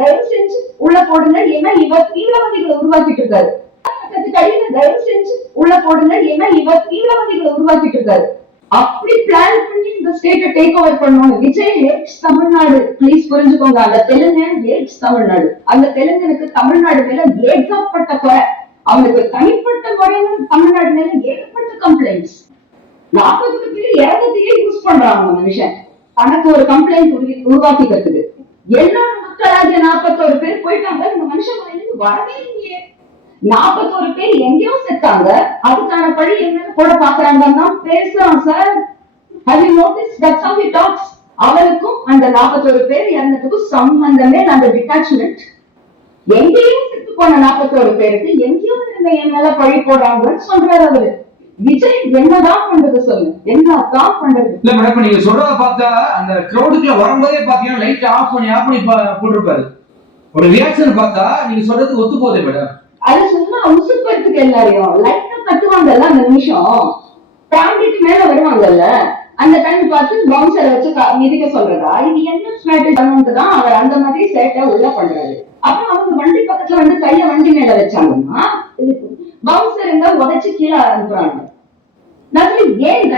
தயவு செஞ்சு உள்ள போடுங்க, ஏன்னா இவர் தீவிரவாதிகளை உருவாக்கிட்டு இருக்காரு. தயவு செஞ்சு உள்ள போடுங்க, ஏன்னா இவர் தீவிரவாதிகளை உருவாக்கிட்டு இருக்காரு. அப்படி பிளான் பண்ணி இந்த ஸ்டேட்டை டேக் ஓவர் பண்ணுவாங்க. விஜய் ஹேட்ஸ் தமிழ்நாடு, பிளீஸ் புரிஞ்சுக்கோங்க. அந்த தெலுங்கன் ஹேட்ஸ் தமிழ்நாடு. அந்த தெலுங்கனுக்கு தமிழ்நாடு மேல ஏகப்பட்ட குறை. அவனுக்கு தனிப்பட்ட முறையில தமிழ்நாடு மேல ஏகப்பட்ட கம்ப்ளைண்ட்ஸ். 40 பேர் இறங்கத்தையே யூஸ் பண்றாங்க மனுஷன் தனக்கு ஒரு கம்ப்ளைண்ட் உருவாக்கிக்கிறதுக்கு. எல்லா மக்களாகிய 41 பேர் போயிட்டாங்க. இந்த மனுஷன் வாயிலிருந்து வரவே இல்லையே. 41 பேர் எங்கேயோ செத்தாங்க, அதுக்கான பழி என்ன கூட பாக்குறாங்கன்னா பேசலாம் sir. Have you noticed that's how he talks? அவனுக்கும் அந்த 41 பேர் இறந்ததுக்கும் சம்பந்தமே அந்த டிட்டாச்மெண்ட். எங்கேயோ செத்து போன 41 பேருக்கு எங்கேயோ இருந்த என் மேல பழி போடுறாங்கன்னு சொல்றாரு அவரு. விஜய் என்னதான் பண்றது சொல்லு, என்னதான் பண்றது? இல்ல மேடம், நீங்க சொல்றத பார்த்தா அந்த கிரௌடுக்குள்ள வரும்போதே பாத்தீங்கன்னா லைட் ஆஃப் பண்ணி போட்டிருப்பாரு. ஒரு ரியாக்ஷன் பார்த்தா நீங்க சொல்றது ஒத்து போதே மேடம். அது சும்மா உசுப்பறதுக்கு எல்லாரையும் லைட்டா கத்துவாங்கல்ல அந்த நிமிஷம், தாண்டிட்டு மேல வருவாங்கல்ல, அந்த டைம் பார்த்து பவுன்சரை வச்சு மிதிக்க சொல்றதா? இது என்ன ஸ்ட்ராட்டஜி தான் அவர் அந்த மாதிரி சேட்டை உள்ள பண்றாரு. அப்புறம் அவங்க வண்டி பக்கத்துல வந்து கைய வண்டி மேல வச்சாங்கன்னா பவுன்சருங்க உடைச்சு கீழே அனுப்புறாங்க. ஏன்